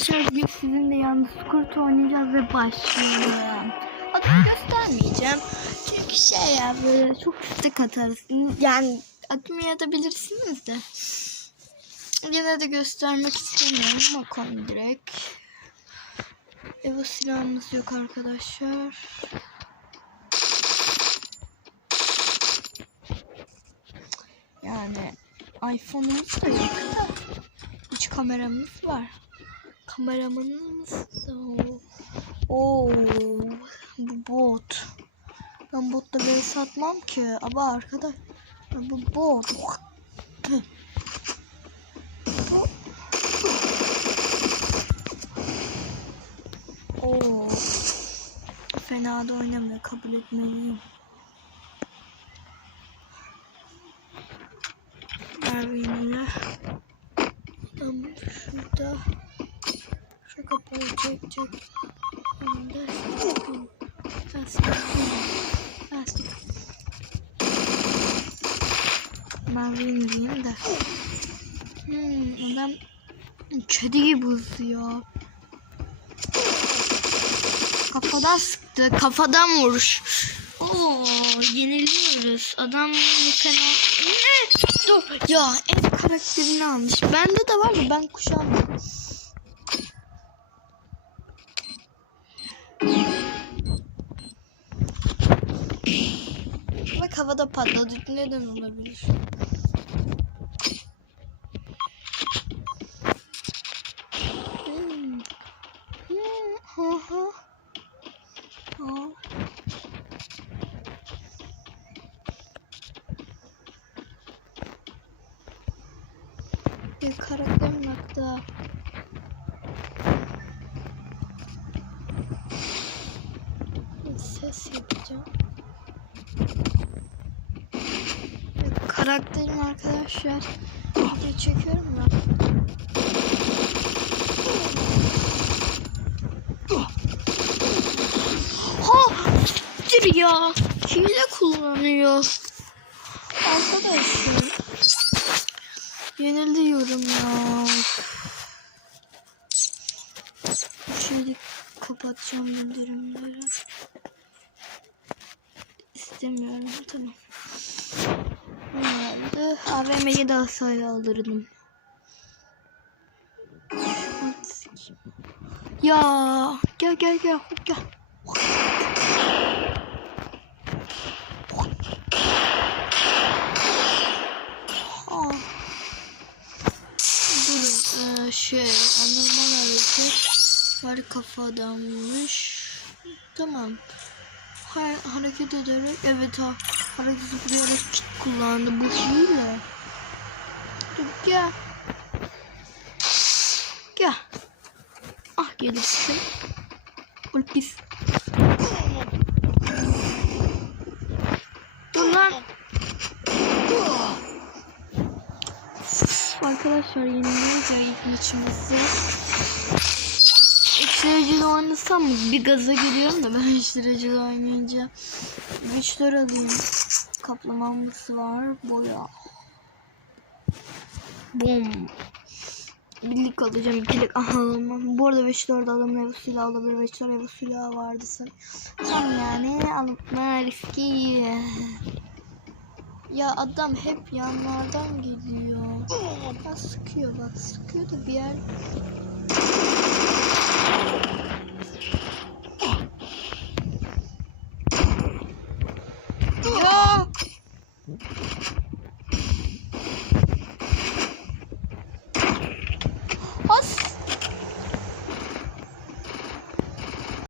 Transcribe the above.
Arkadaşlar bugün sizinle yalnız kurt oynayacağız ve başlayalım. Adını göstermeyeceğim. Çünkü şey ya böyle çok istek atarsınız. Yani adımı yazabilirsiniz de. Yine de göstermek istemiyorum. Bakalım direkt. Evo silahımız yok arkadaşlar. Yani iPhone'umuz da yok da. Üç kameramız var. Kameramanımız Oo, bu bot. Ben botla böyle satmam ki. Ama arkadaş bu bot. Oo. Fena da oynamıyor. Kabul etmeliyim. Merve'yle. Adam şurada. Çek çek. Önünde sıkıntı. Lastik. Lastik. Merve'yi diyeyim de. Hmm, adam kedi gibi uzuyor. Kafadan sıktı. Kafadan vuruş. Oo, yeniliyoruz. Adam fena. Ne? Dur. Ya en karakterini almış. Bende de var ya ben kuşandım. Bak havada patladı. Neden olabilir? Bir karakterim hatta. Ses yapacağım. Karakterim arkadaşlar. Bir çekiyorum ya. Ha! Siktir ya. Hile kullanıyor. Arkadaşlar. Yeniliyorum ya. Şöyle kapatacağım bildirimleri. İstemiyorum tamam. Herhalde AVM'ye daha sayı alırdım. Ya gel gel gel gel. Ah. Dur eee, şey anormal hareket var kafadanmış. Tamam. Ha, hareket ederek evet ha hareket ederek kullandı bu hile. Dur gel. Gel. Ah gelirsin. Ul pis. Dur lan. Arkadaşlar yeniliyoruz ya ilk oynasam mı? Bir gaza geliyorum da ben dereceli oynayınca. Güçler alayım. Kaplamamız var. Boya. Bum. Birlik alacağım. ikilik alamam. Bu arada 5 4 adamın ev silahı alabilir. 5 4 ev silahı vardı. Tam yani alma riski. Ya adam hep yanlardan geliyor. Bak sıkıyor bak sıkıyor da bir yer